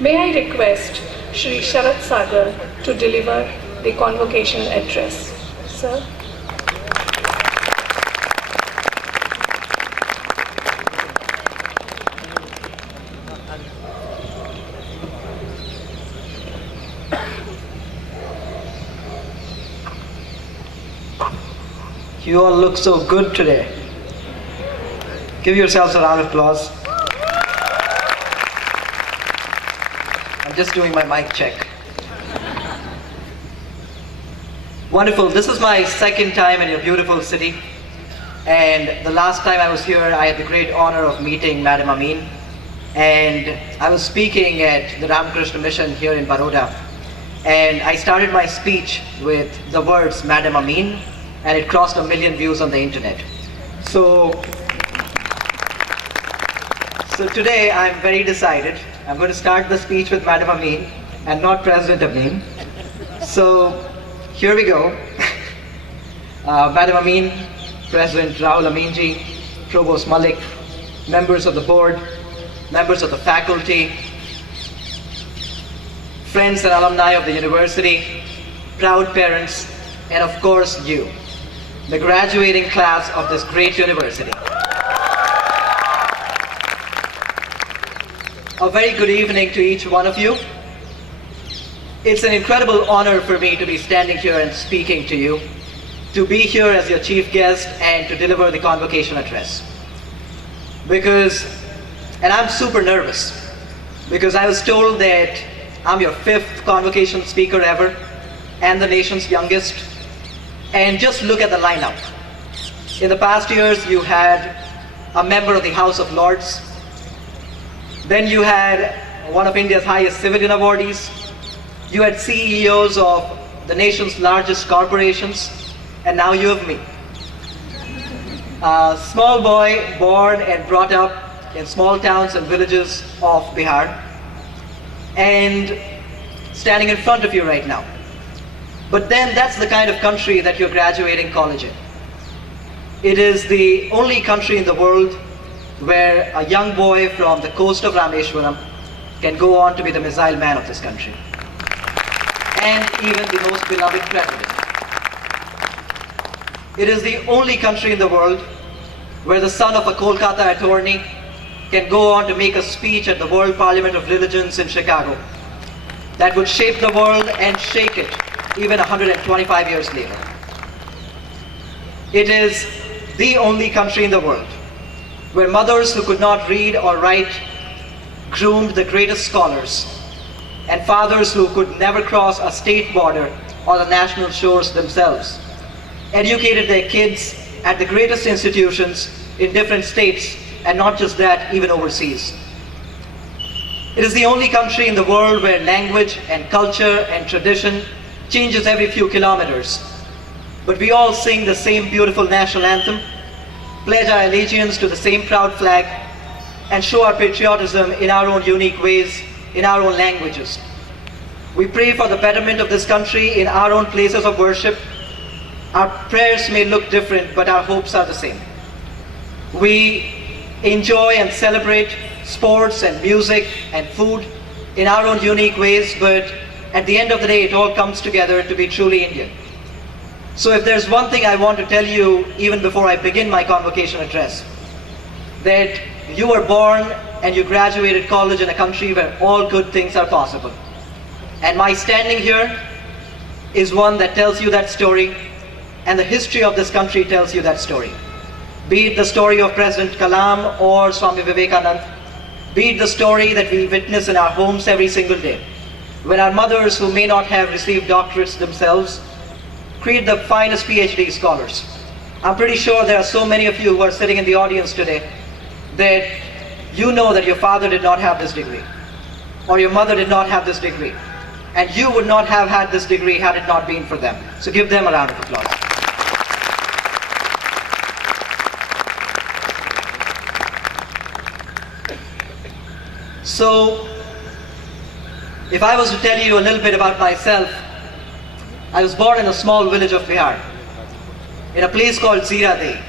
May I request Shri Sharad Sagar to deliver the Convocation Address. Sir. You all look so good today. Give yourselves a round of applause. I'm just doing my mic check. Wonderful. This is my second time in your beautiful city. And the last time I was here, I had the great honor of meeting Madam Amin. And I was speaking at the Ramakrishna Mission here in Vadodara. And I started my speech with the words Madam Amin, and it crossed 1 million views on the internet. So today I'm very decided. I'm going to start the speech with Madam Amin and not President Amin. So here we go. Madam Amin, President Rahul Aminji, Provost Malik, members of the board, members of the faculty, friends and alumni of the university, proud parents, and of course you, the graduating class of this great university. A very good evening to each one of you. It's an incredible honor for me to be standing here and speaking to you, to be here as your chief guest and to deliver the Convocation Address. And I'm super nervous, because I was told that I'm your 5th Convocation speaker ever and the nation's youngest. And just look at the lineup. In the past years, you had a member of the House of Lords. Then you had one of India's highest civilian awardees. You had CEOs of the nation's largest corporations. And now you have me. A small boy born and brought up in small towns and villages of Bihar. And standing in front of you right now. But then that's the kind of country that you're graduating college in. It is the only country in the world where a young boy from the coast of Rameshwaram can go on to be the missile man of this country. And even the most beloved president. It is the only country in the world where the son of a Kolkata attorney can go on to make a speech at the World Parliament of Religions in Chicago that would shape the world and shake it even 125 years later. It is the only country in the world where mothers who could not read or write groomed the greatest scholars, and fathers who could never cross a state border or the national shores themselves educated their kids at the greatest institutions in different states, and not just that, even overseas. It is the only country in the world where language and culture and tradition changes every few kilometers. But we all sing the same beautiful national anthem, pledge our allegiance to the same proud flag, and show our patriotism in our own unique ways, in our own languages. We pray for the betterment of this country in our own places of worship. Our prayers may look different, but our hopes are the same. We enjoy and celebrate sports and music and food in our own unique ways, but at the end of the day, it all comes together to be truly Indian. So if there's one thing I want to tell you, even before I begin my Convocation Address, that you were born and you graduated college in a country where all good things are possible. And my standing here is one that tells you that story, and the history of this country tells you that story. Be it the story of President Kalam or Swami Vivekananda, be it the story that we witness in our homes every single day, when our mothers, who may not have received doctorates themselves, create the finest PhD scholars. I'm pretty sure there are so many of you who are sitting in the audience today that you know that your father did not have this degree, or your mother did not have this degree, and you would not have had this degree had it not been for them. So give them a round of applause. So, if I was to tell you a little bit about myself, I was born in a small village of Bihar, in a place called Zirade,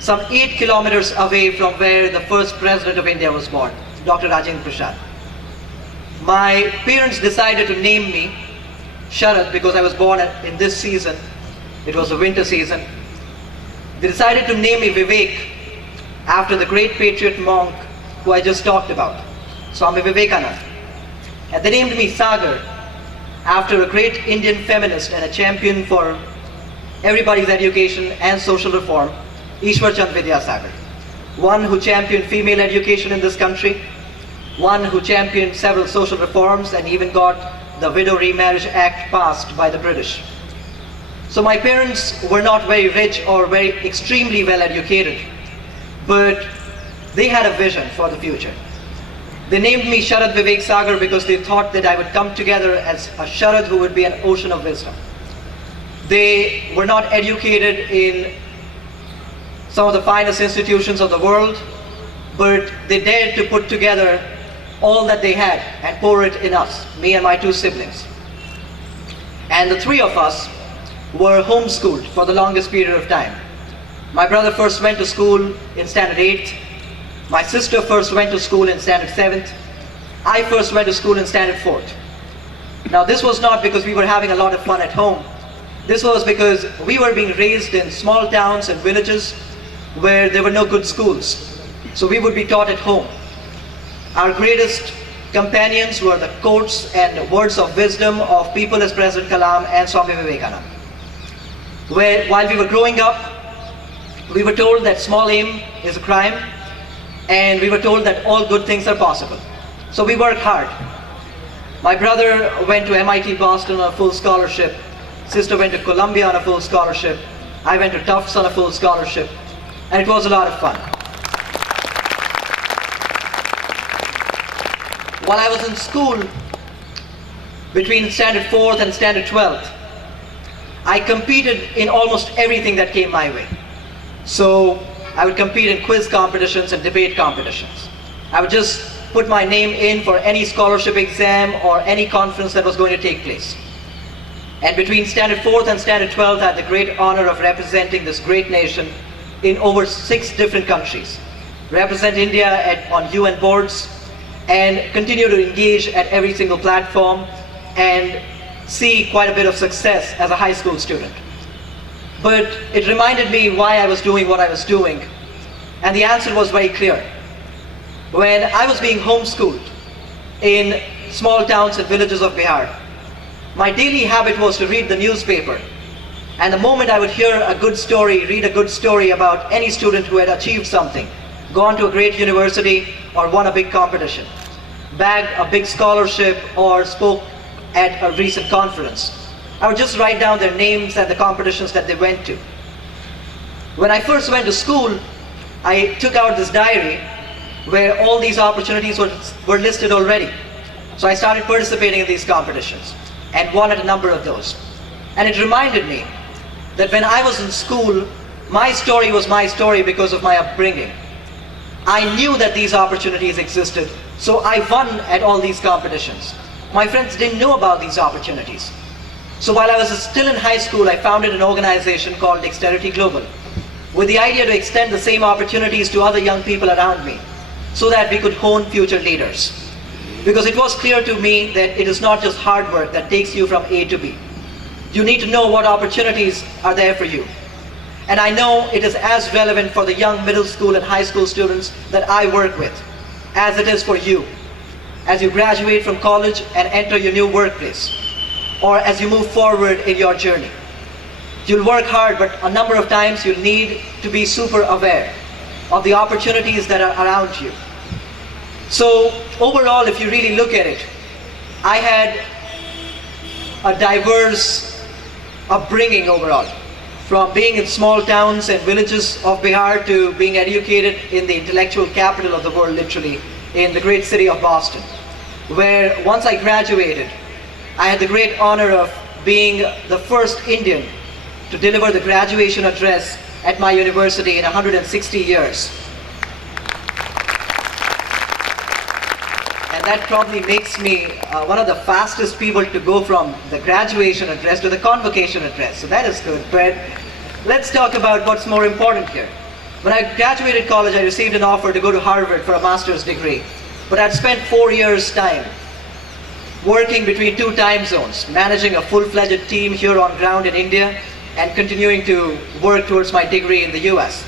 some 8 kilometers away from where the first President of India was born, Dr. Rajendra Prasad. my parents decided to name me Sharad because I was born in this season. It was the winter season. They decided to name me Vivek after the great patriot monk who I just talked about, Swami Vivekananda. And they named me Sagar after a great Indian feminist and a champion for everybody's education and social reform, Ishwar Chand Vidyasagar. One who championed female education in this country, one who championed several social reforms and even got the Widow Remarriage Act passed by the British. So my parents were not very rich or very extremely well educated, but they had a vision for the future. They named me Sharad Vivek Sagar because they thought that I would come together as a Sharad who would be an ocean of wisdom. They were not educated in some of the finest institutions of the world, but they dared to put together all that they had and pour it in us, me and my two siblings. And the three of us were homeschooled for the longest period of time. My brother first went to school in standard 8th. My sister first went to school in standard 7th. I first went to school in standard 4th. Now this was not because we were having a lot of fun at home. This was because we were being raised in small towns and villages where there were no good schools. So we would be taught at home. Our greatest companions were the quotes and words of wisdom of people as President Kalam and Swami Vivekananda. While we were growing up, we were told that small aim is a crime, and we were told that all good things are possible. So we worked hard. My brother went to MIT Boston on a full scholarship. Sister went to Columbia on a full scholarship. I went to Tufts on a full scholarship. And it was a lot of fun. While I was in school, between standard 4th and standard 12th, I competed in almost everything that came my way. So I would compete in quiz competitions and debate competitions. I would just put my name in for any scholarship exam or any conference that was going to take place. And between standard 4th and standard 12th, I had the great honor of representing this great nation in over 6 different countries. Represent India on UN boards and continue to engage at every single platform and see quite a bit of success as a high school student. But it reminded me why I was doing what I was doing. And the answer was very clear. When I was being homeschooled in small towns and villages of Bihar, my daily habit was to read the newspaper. And the moment I would hear a good story, read a good story about any student who had achieved something, gone to a great university or won a big competition, bagged a big scholarship or spoke at a recent conference, I would just write down their names and the competitions that they went to. When I first went to school, I took out this diary where all these opportunities were listed already. So I started participating in these competitions and won at a number of those. And it reminded me that when I was in school, my story was my story because of my upbringing. I knew that these opportunities existed, so I won at all these competitions. My friends didn't know about these opportunities. So while I was still in high school, I founded an organization called Dexterity Global with the idea to extend the same opportunities to other young people around me so that we could hone future leaders. Because it was clear to me that it is not just hard work that takes you from A to B. You need to know what opportunities are there for you. And I know it is as relevant for the young middle school and high school students that I work with as it is for you as you graduate from college and enter your new workplace, or as you move forward in your journey. You'll work hard, but a number of times you'll need to be super aware of the opportunities that are around you. So overall, if you really look at it, I had a diverse upbringing overall, from being in small towns and villages of Bihar to being educated in the intellectual capital of the world, literally, in the great city of Boston, where once I graduated, I had the great honor of being the first Indian to deliver the graduation address at my university in 160 years. And that probably makes me one of the fastest people to go from the graduation address to the convocation address. So that is good. But let's talk about what's more important here. When I graduated college, I received an offer to go to Harvard for a master's degree. But I'd spent 4 years' time working between 2 time zones, managing a full-fledged team here on ground in India, and continuing to work towards my degree in the US.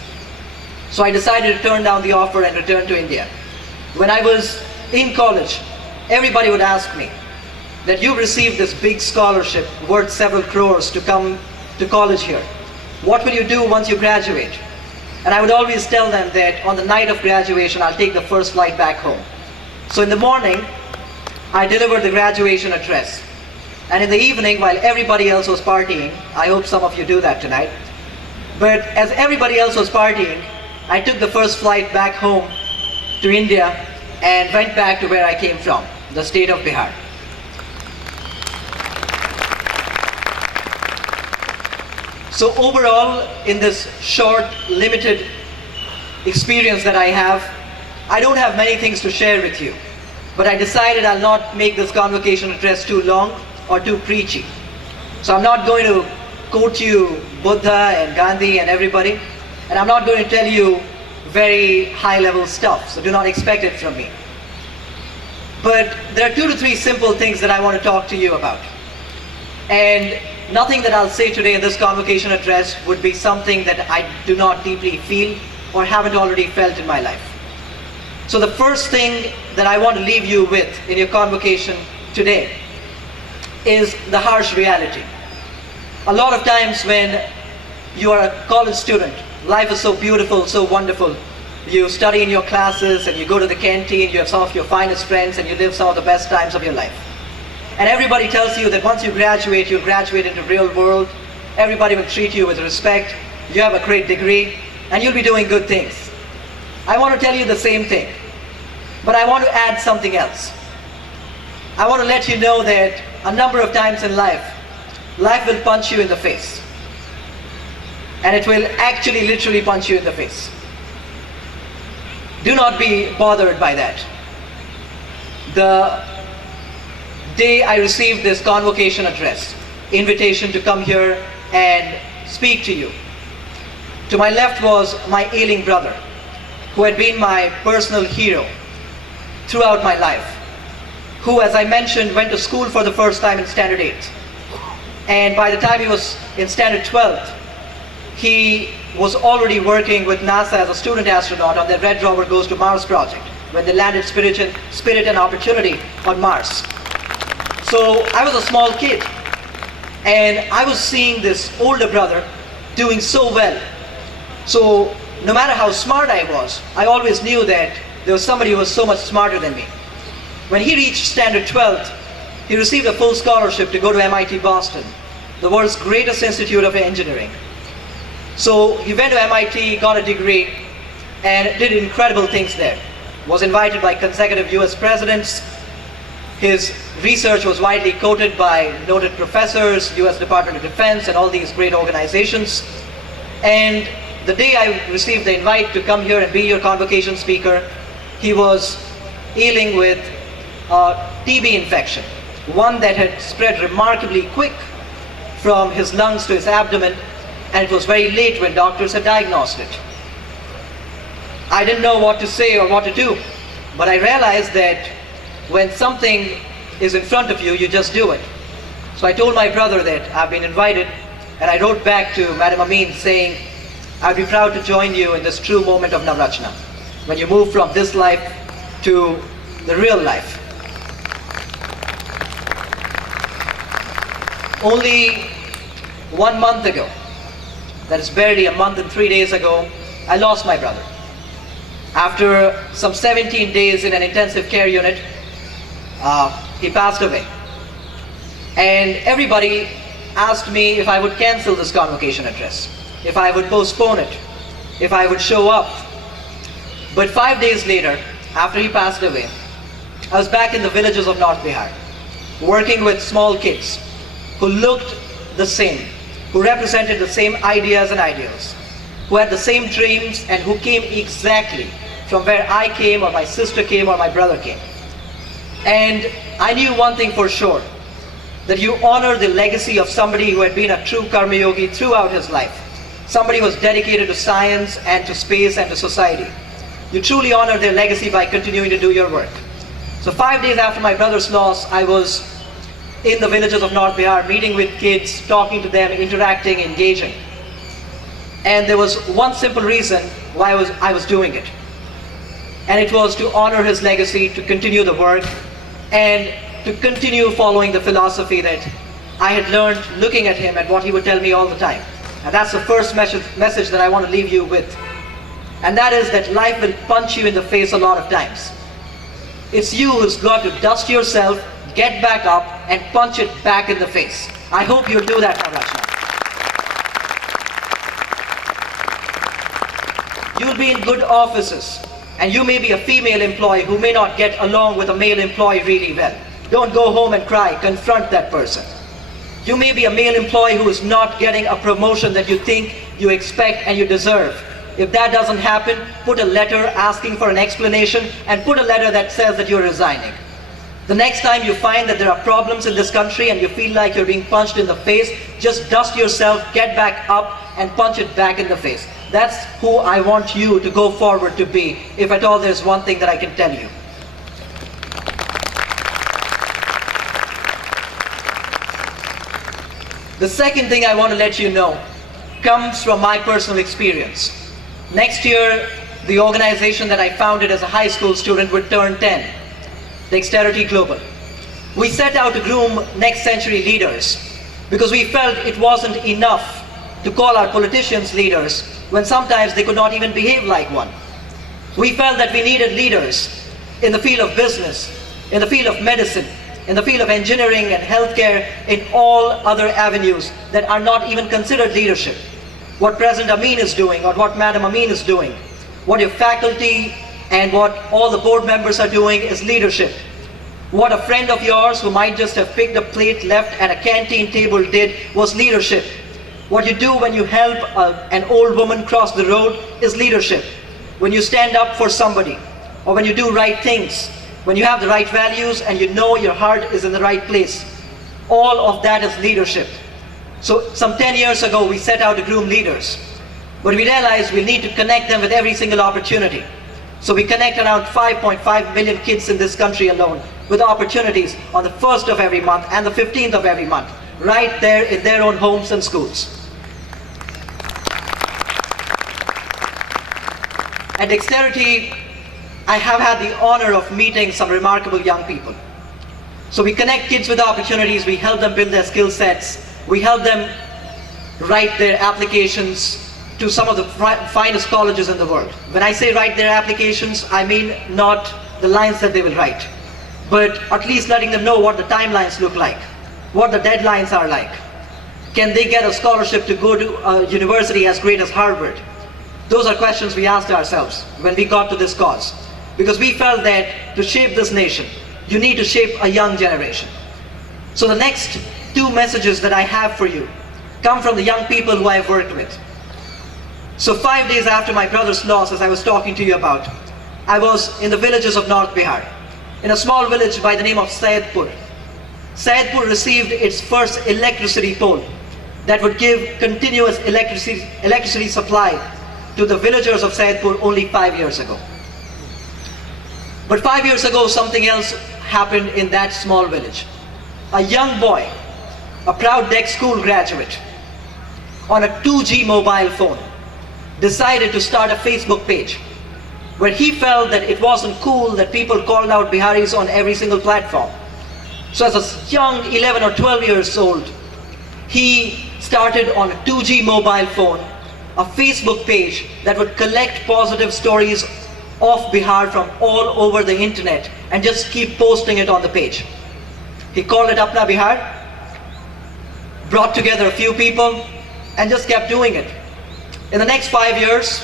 So I decided to turn down the offer and return to India. When I was in college, everybody would ask me that you received this big scholarship worth several crores to come to college here. What will you do once you graduate? And I would always tell them that on the night of graduation, I'll take the first flight back home. So in the morning, I delivered the graduation address. And in the evening, while everybody else was partying, I hope some of you do that tonight, but as everybody else was partying, I took the first flight back home to India and went back to where I came from, the state of Bihar. So overall, in this short, limited experience that I have, I don't have many things to share with you, but I decided I'll not make this convocation address too long or too preachy. So I'm not going to quote you Buddha and Gandhi and everybody, and I'm not going to tell you very high-level stuff, so do not expect it from me. But there are 2 to 3 simple things that I want to talk to you about. And nothing that I'll say today in this convocation address would be something that I do not deeply feel or haven't already felt in my life. So the first thing that I want to leave you with in your convocation today is the harsh reality. A lot of times when you are a college student, life is so beautiful, so wonderful. You study in your classes and you go to the canteen, you have some of your finest friends and you live some of the best times of your life. And everybody tells you that once you graduate, you'll graduate into the real world. Everybody will treat you with respect. You have a great degree and you'll be doing good things. I want to tell you the same thing, but I want to add something else. I want to let you know that a number of times in life will punch you in the face. And it will actually literally punch you in the face. Do not be bothered by that. The day I received this convocation address, invitation to come here and speak to you, to my left was my ailing brother, who had been my personal hero throughout my life, who, as I mentioned, went to school for the first time in Standard 8. And by the time he was in Standard 12, he was already working with NASA as a student astronaut on the Red Rover Goes to Mars project, when they landed Spirit and Opportunity on Mars. So I was a small kid, and I was seeing this older brother doing so well. So no matter how smart I was, I always knew that there was somebody who was so much smarter than me. When he reached Standard 12, he received a full scholarship to go to MIT Boston, the world's greatest institute of engineering. So he went to MIT, got a degree, and did incredible things there. Was invited by consecutive US presidents. His research was widely quoted by noted professors, US Department of Defense, and all these great organizations. And the day I received the invite to come here and be your convocation speaker, he was ailing with a TB infection, one that had spread remarkably quick from his lungs to his abdomen, and it was very late when doctors had diagnosed it. I didn't know what to say or what to do, but I realized that when something is in front of you, you just do it. So I told my brother that I've been invited, and I wrote back to Madam Amin saying, I'd be proud to join you in this true moment of Navrachana, when you move from this life to the real life. Only 1 month ago, that is barely a month and 3 days ago, I lost my brother. After some 17 days in an intensive care unit, he passed away. And everybody asked me if I would cancel this convocation address, if I would postpone it, if I would show up. But 5 days later, after he passed away, I was back in the villages of North Bihar, working with small kids who looked the same, who represented the same ideas and ideals, who had the same dreams, and who came exactly from where I came, or my sister came, or my brother came. And I knew one thing for sure, that you honor the legacy of somebody who had been a true karma yogi throughout his life. Somebody who was dedicated to science and to space and to society. You truly honor their legacy by continuing to do your work. So 5 days after my brother's loss, I was in the villages of North Bihar, meeting with kids, talking to them, interacting, engaging. And there was one simple reason why I was doing it. And it was to honor his legacy, to continue the work, and to continue following the philosophy that I had learned looking at him and what he would tell me all the time. And that's the first message that I want to leave you with. And that is that life will punch you in the face a lot of times. It's you who's got to dust yourself, get back up, and punch it back in the face. I hope you'll do that, Navrachana. You'll be in good offices, and you may be a female employee who may not get along with a male employee really well. Don't go home and cry, confront that person. You may be a male employee who is not getting a promotion that you think you expect and you deserve. If that doesn't happen, put a letter asking for an explanation and put a letter that says that you're resigning. The next time you find that there are problems in this country and you feel like you're being punched in the face, just dust yourself, get back up and punch it back in the face. That's who I want you to go forward to be, if at all there's one thing that I can tell you. The second thing I want to let you know comes from my personal experience. Next year, the organization that I founded as a high school student would turn 10, Dexterity Global. We set out to groom next century leaders because we felt it wasn't enough to call our politicians leaders when sometimes they could not even behave like one. We felt that we needed leaders in the field of business, in the field of medicine, in the field of engineering and healthcare, in all other avenues that are not even considered leadership. What President Amin is doing, or what Madam Amin is doing, what your faculty and what all the board members are doing is leadership. What a friend of yours who might just have picked a plate left at a canteen table did was leadership. What you do when you help an old woman cross the road is leadership. When you stand up for somebody, or when you do right things, when you have the right values and you know your heart is in the right place, all of that is leadership. So some 10 years ago, we set out to groom leaders, but we realized we need to connect them with every single opportunity. So we connect around 5.5 million kids in this country alone with opportunities on the 1st of every month and the 15th of every month, right there in their own homes and schools. At Dexterity, I have had the honor of meeting some remarkable young people. So we connect kids with opportunities, we help them build their skill sets, we help them write their applications to some of the finest colleges in the world. When I say write their applications, I mean not the lines that they will write, but at least letting them know what the timelines look like, what the deadlines are like. Can they get a scholarship to go to a university as great as Harvard? Those are questions we asked ourselves when we got to this cause, because we felt that to shape this nation, you need to shape a young generation. So the next two messages that I have for you come from the young people who I've worked with. So 5 days after my brother's loss, as I was talking to you about, I was in the villages of North Bihar, in a small village by the name of Saidpur. Saidpur received its first electricity pole that would give continuous electricity supply to the villagers of Saidpur only 5 years ago. But 5 years ago, something else happened in that small village. A young boy, a proud Dex school graduate, on a 2G mobile phone, decided to start a Facebook page where he felt that it wasn't cool that people called out Biharis on every single platform. So as a young 11 or 12 years old, he started on a 2G mobile phone a Facebook page that would collect positive stories of Bihar from all over the internet and just keep posting it on the page. He called it Apna Bihar, brought together a few people, and just kept doing it. In the next 5 years,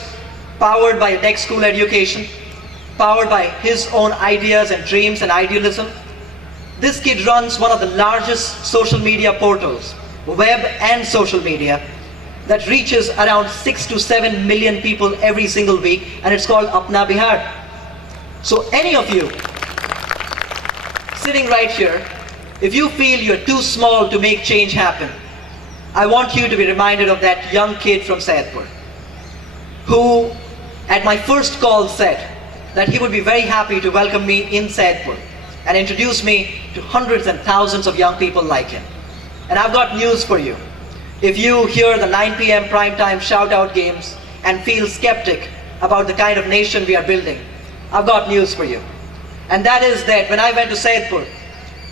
powered by a Dex school education, powered by his own ideas and dreams and idealism, this kid runs one of the largest social media portals, web and social media, that reaches around 6 to 7 million people every single week, and it's called Apna Bihar. So any of you sitting right here, if you feel you're too small to make change happen, I want you to be reminded of that young kid from Saidpur, who at my first call said that he would be very happy to welcome me in Saidpur. and introduced me to hundreds and thousands of young people like him. And I've got news for you. If you hear the 9 p.m. primetime shout-out games and feel skeptic about the kind of nation we are building, I've got news for you. And that is that when I went to Saidpur,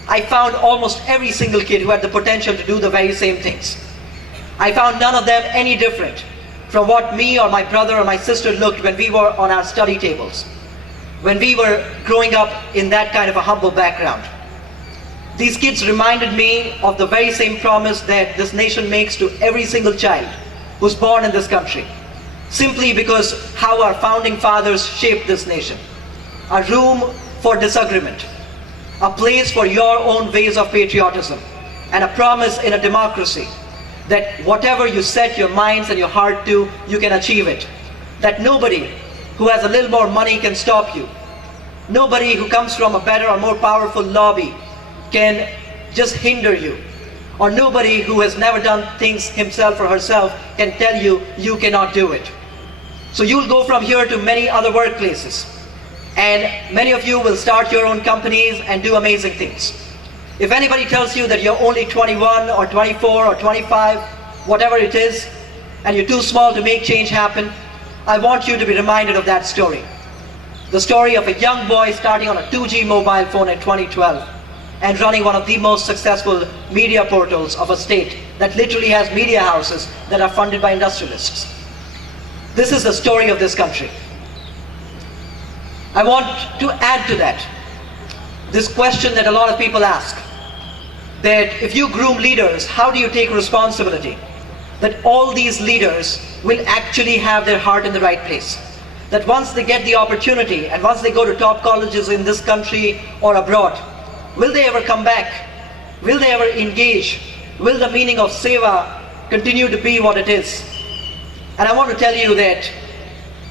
I found almost every single kid who had the potential to do the very same things. I found none of them any different from what me or my brother or my sister looked when we were on our study tables, when we were growing up in that kind of a humble background. These kids reminded me of the very same promise that this nation makes to every single child who's born in this country, simply because how our founding fathers shaped this nation. A room for disagreement, a place for your own ways of patriotism, and a promise in a democracy that whatever you set your minds and your heart to, you can achieve it. That nobody who has a little more money can stop you. Nobody who comes from a better or more powerful lobby can just hinder you. Or nobody who has never done things himself or herself can tell you you cannot do it. So you'll go from here to many other workplaces. And many of you will start your own companies and do amazing things. If anybody tells you that you're only 21 or 24 or 25, whatever it is, and you're too small to make change happen, I want you to be reminded of that story. The story of a young boy starting on a 2G mobile phone in 2012 and running one of the most successful media portals of a state that literally has media houses that are funded by industrialists. This is the story of this country. I want to add to that this question that a lot of people ask, that if you groom leaders, how do you take responsibility that all these leaders will actually have their heart in the right place? That once they get the opportunity and once they go to top colleges in this country or abroad, will they ever come back? Will they ever engage? Will the meaning of seva continue to be what it is? And I want to tell you that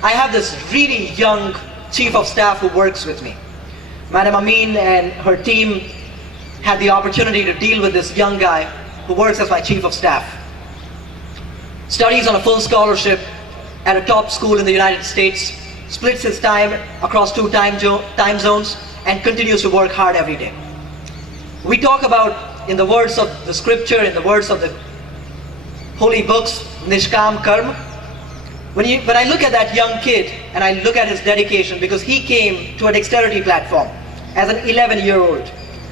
I have this really young chief of staff who works with me. Madam Amin and her team had the opportunity to deal with this young guy who works as my chief of staff. Studies on a full scholarship at a top school in the United States, splits his time across 2 time zones, and continues to work hard every day. We talk about, in the words of the scripture, in the words of the holy books, Nishkam Karma. When I look at that young kid and I look at his dedication, because he came to a dexterity platform as an 11-year-old,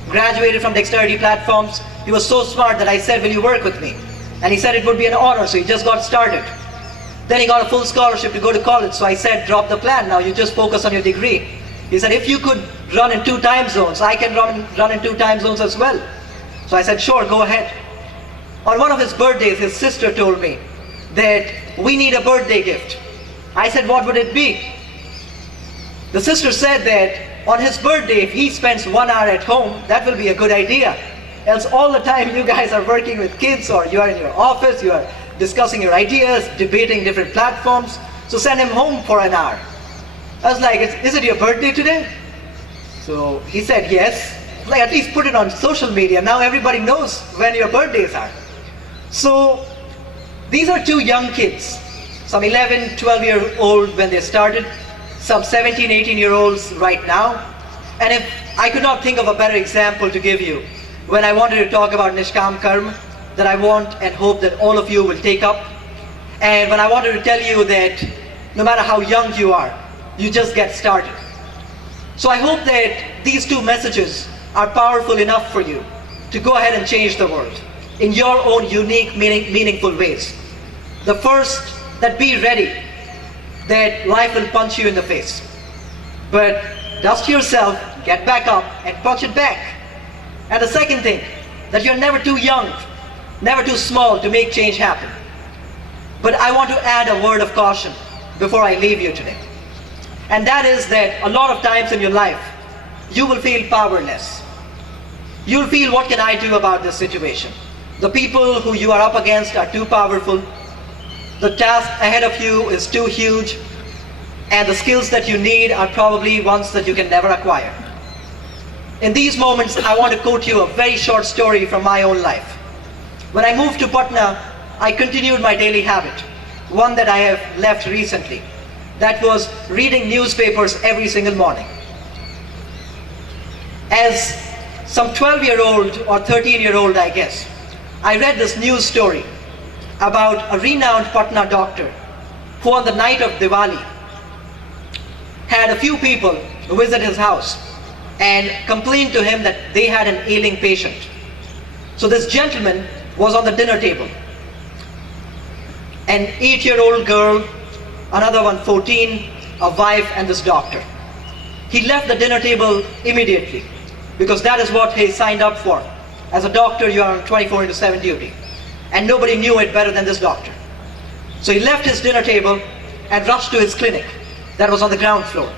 graduated from dexterity platforms. He was so smart that I said, will you work with me? And he said it would be an honor, so he just got started. Then he got a full scholarship to go to college, so I said, drop the plan, now you just focus on your degree. He said, if you could run in 2 time zones, I can run in 2 time zones as well. So I said, sure, go ahead. On one of his birthdays, his sister told me that we need a birthday gift. I said, what would it be? The sister said that on his birthday, if he spends 1 hour at home, that will be a good idea. Else all the time you guys are working with kids, or you are in your office, you are discussing your ideas, debating different platforms, so send him home for an hour. I was like, is it your birthday today? So he said yes. Like, at least put it on social media, now everybody knows when your birthdays are. So these are 2 young kids, some 11, 12-year-old when they started, some 17, 18-year-olds right now. And if I could not think of a better example to give you, when I wanted to talk about Nishkam Karma, that I want and hope that all of you will take up. And when I wanted to tell you that no matter how young you are, you just get started. So I hope that these 2 messages are powerful enough for you to go ahead and change the world in your own unique, meaningful ways. The first, that be ready that life will punch you in the face. But dust yourself, get back up, and punch it back. And the second thing, that you're never too young, never too small to make change happen. But I want to add a word of caution before I leave you today. And that is that a lot of times in your life, you will feel powerless. You'll feel, what can I do about this situation? The people who you are up against are too powerful. The task ahead of you is too huge. And the skills that you need are probably ones that you can never acquire. In these moments, I want to quote you a very short story from my own life. When I moved to Patna, I continued my daily habit, one that I have left recently. That was reading newspapers every single morning. As some 12-year-old or 13-year-old, I guess, I read this news story about a renowned Patna doctor who on the night of Diwali had a few people visit his house and complained to him that they had an ailing patient. So this gentleman was on the dinner table. An 8-year-old girl, another one 14, a wife, and this doctor. He left the dinner table immediately because that is what he signed up for. As a doctor, you are on 24/7 duty. And nobody knew it better than this doctor. So he left his dinner table and rushed to his clinic that was on the ground floor.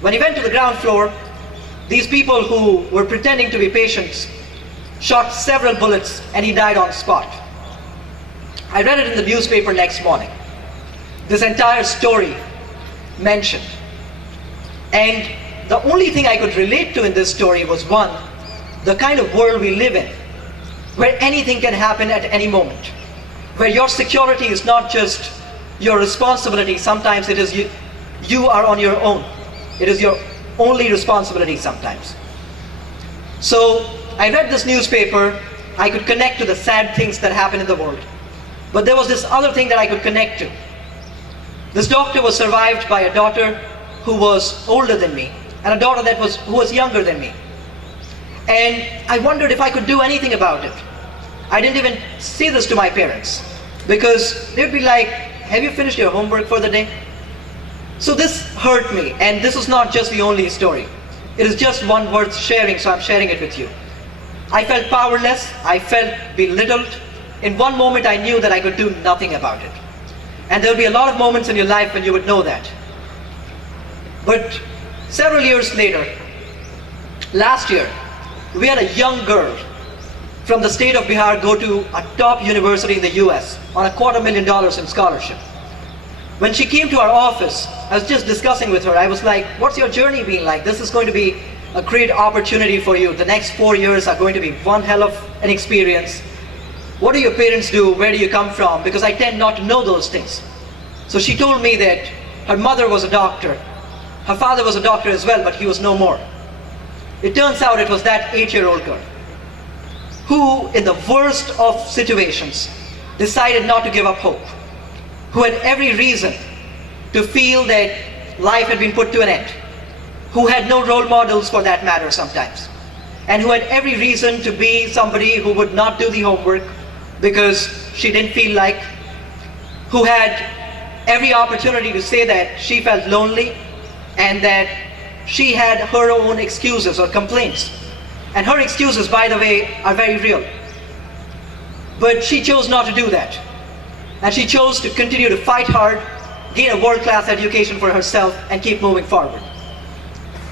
When he went to the ground floor, these people who were pretending to be patients shot several bullets and he died on the spot. I read it in the newspaper next morning. This entire story mentioned. And the only thing I could relate to in this story was one, the kind of world we live in, where anything can happen at any moment, where your security is not just your responsibility, sometimes it is you are on your own. It is your only responsibility sometimes. So I read this newspaper, I could connect to the sad things that happen in the world. But there was this other thing that I could connect to. This doctor was survived by a daughter who was older than me, and a daughter who was younger than me. And I wondered if I could do anything about it. I didn't even say this to my parents, because they'd be like, have you finished your homework for the day? So this hurt me, and this is not just the only story. It is just one worth sharing, so I'm sharing it with you. I felt powerless, I felt belittled. In one moment I knew that I could do nothing about it. And there'll be a lot of moments in your life when you would know that. But several years later, last year, we had a young girl from the state of Bihar go to a top university in the US on $250,000 in scholarship. When she came to our office, I was just discussing with her. I was like, what's your journey been like? This is going to be a great opportunity for you. The next 4 years are going to be one hell of an experience. What do your parents do? Where do you come from? Because I tend not to know those things. So she told me that her mother was a doctor. Her father was a doctor as well, but he was no more. It turns out it was that 8-year-old girl who, in the worst of situations, decided not to give up hope, who had every reason to feel that life had been put to an end, who had no role models for that matter sometimes, and who had every reason to be somebody who would not do the homework because she didn't feel like, who had every opportunity to say that she felt lonely and that she had her own excuses or complaints. And her excuses, by the way, are very real. But she chose not to do that. And she chose to continue to fight hard, gain a world-class education for herself, and keep moving forward.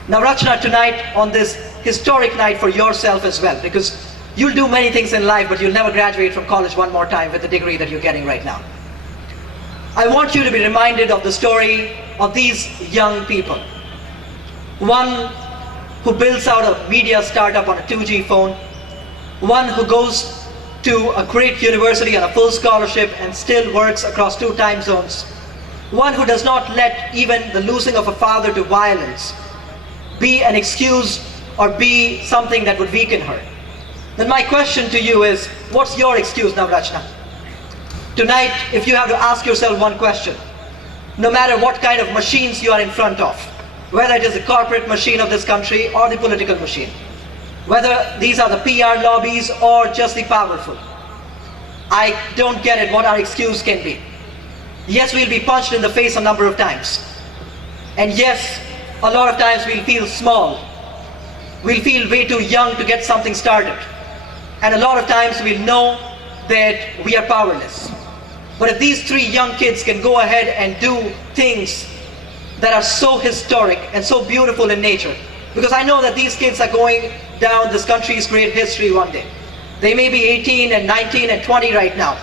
Navrachana tonight, on this historic night for yourself as well, because you'll do many things in life, but you'll never graduate from college one more time with the degree that you're getting right now. I want you to be reminded of the story of these young people. One who builds out a media startup on a 2G phone, one who goes to a great university on a full scholarship and still works across 2 time zones, one who does not let even the losing of a father to violence be an excuse or be something that would weaken her. Then my question to you is, what's your excuse, Navrachana? Tonight, if you have to ask yourself one question, no matter what kind of machines you are in front of, whether it is the corporate machine of this country or the political machine, whether these are the PR lobbies or just the powerful, I don't get it what our excuse can be. Yes, we'll be punched in the face a number of times. And yes, a lot of times we'll feel small. We'll feel way too young to get something started. And a lot of times we'll know that we are powerless. But if these 3 young kids can go ahead and do things that are so historic and so beautiful in nature, because I know that these kids are going down this country's great history one day. They may be 18 and 19 and 20 right now,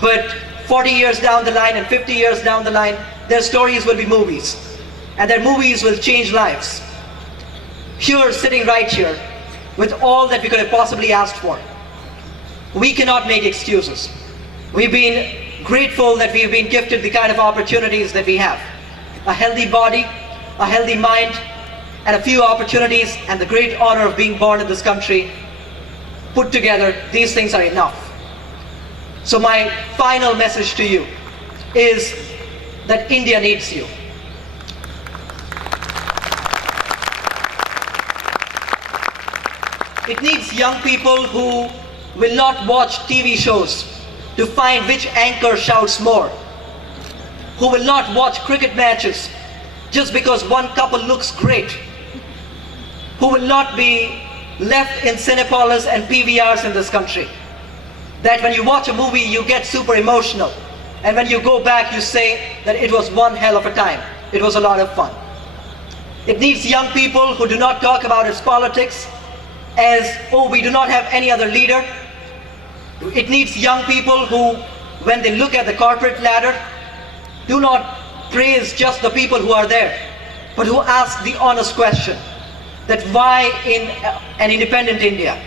but 40 years down the line and 50 years down the line, their stories will be movies, and their movies will change lives. Here, sitting right here, with all that we could have possibly asked for, we cannot make excuses. We've been grateful that we've been gifted the kind of opportunities that we have. A healthy body, a healthy mind, and a few opportunities and the great honor of being born in this country, put together, these things are enough. So my final message to you is that India needs you. It needs young people who will not watch TV shows to find which anchor shouts more, who will not watch cricket matches just because one couple looks great, who will not be left in Cinepolis and PVRs in this country. That when you watch a movie, you get super emotional. And when you go back, you say that it was one hell of a time. It was a lot of fun. It needs young people who do not talk about its politics as, oh, we do not have any other leader. It needs young people who, when they look at the corporate ladder, do not praise just the people who are there, but who ask the honest question, that why in an independent India,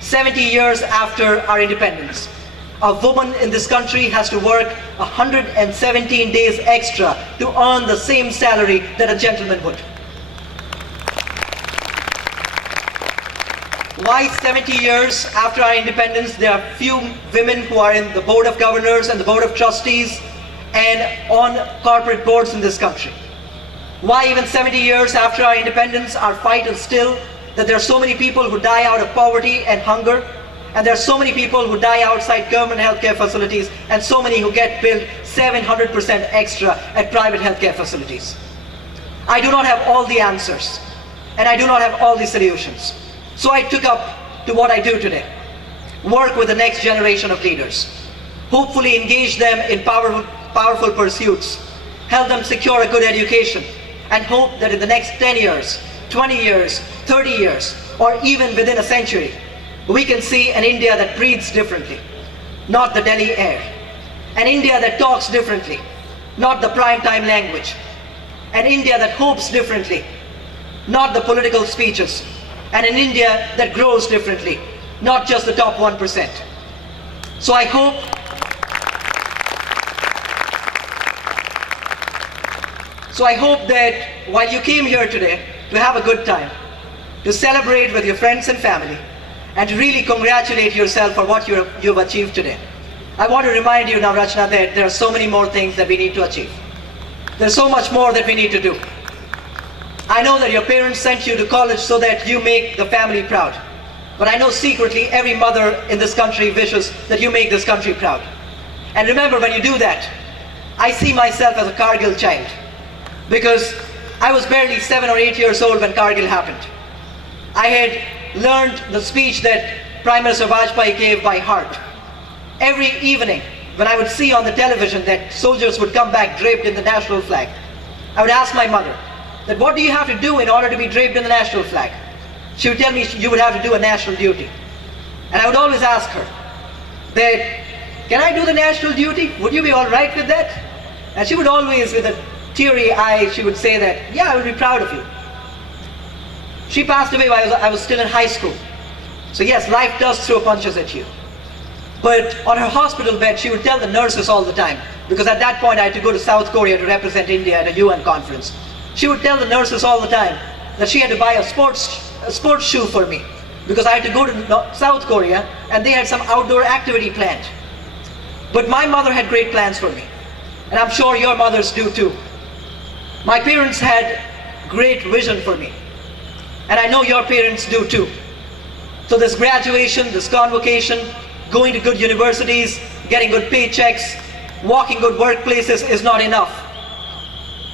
70 years after our independence, a woman in this country has to work 117 days extra to earn the same salary that a gentleman would. Why 70 years after our independence there are few women who are in the board of governors and the board of trustees and on corporate boards in this country? Why even 70 years after our independence our fight is still that there are so many people who die out of poverty and hunger, and there are so many people who die outside government healthcare facilities, and so many who get billed 700% extra at private healthcare facilities? I do not have all the answers, and I do not have all the solutions. So I took up to what I do today. Work with the next generation of leaders. Hopefully engage them in powerful pursuits. Help them secure a good education. And hope that in the next 10 years, 20 years, 30 years, or even within a century, we can see an India that breathes differently, not the Delhi air. An India that talks differently, not the prime time language. An India that hopes differently, not the political speeches. And an India that grows differently, not just the top 1%. So I hope that while you came here today to have a good time, to celebrate with your friends and family, and to really congratulate yourself for what you've achieved today, I want to remind you, Navrachana, that there are so many more things that we need to achieve. There's so much more that we need to do. I know that your parents sent you to college so that you make the family proud. But I know secretly every mother in this country wishes that you make this country proud. And remember, when you do that, I see myself as a Kargil child. Because I was barely 7 or 8 years old when Kargil happened. I had learned the speech that Prime Minister Vajpayee gave by heart. Every evening, when I would see on the television that soldiers would come back draped in the national flag, I would ask my mother, that what do you have to do in order to be draped in the national flag? She would tell me you would have to do a national duty. And I would always ask her that, can I do the national duty? Would you be all right with that? And she would always, with a teary eye, she would say that, yeah, I would be proud of you. She passed away while I was still in high school. So yes, life does throw punches at you. But on her hospital bed, she would tell the nurses all the time, because at that point I had to go to South Korea to represent India at a UN conference. She would tell the nurses all the time that she had to buy a sports shoe for me because I had to go to South Korea and they had some outdoor activity planned. But my mother had great plans for me, and I'm sure your mothers do too. My parents had great vision for me, and I know your parents do too. So this graduation, this convocation, going to good universities, getting good paychecks, walking good workplaces is not enough.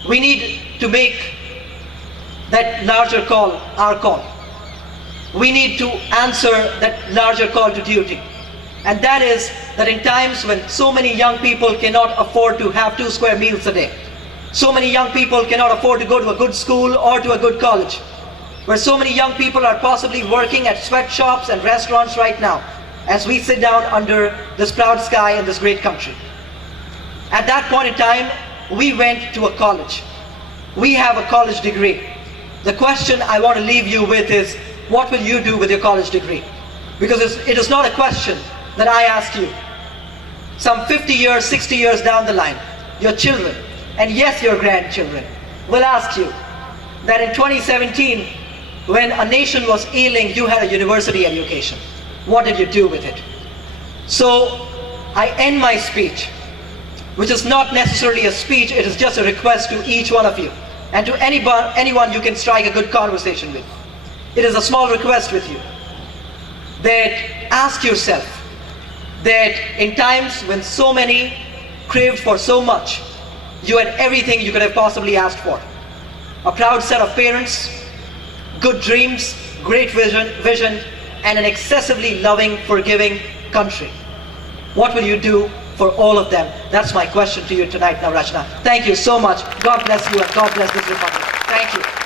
We need to make that larger call our call. We need to answer that larger call to duty. And that is that in times when so many young people cannot afford to have 2 square meals a day, so many young people cannot afford to go to a good school or to a good college, where so many young people are possibly working at sweatshops and restaurants right now, as we sit down under this proud sky in this great country. At that point in time, we went to a college. We have a college degree. The question I want to leave you with is, what will you do with your college degree? Because it is not a question that I ask you. Some 50 years, 60 years down the line, your children, and yes, your grandchildren, will ask you, that in 2017, when a nation was ailing, you had a university education. What did you do with it? So I end my speech, which is not necessarily a speech, it is just a request to each one of you, and to anyone you can strike a good conversation with. It is a small request with you, that ask yourself, that in times when so many craved for so much, you had everything you could have possibly asked for. A proud set of parents, good dreams, great vision, and an excessively loving, forgiving country. What will you do for all of them? That's my question to you tonight, Navrachana. Thank you so much. God bless you and God bless this republic. Thank you.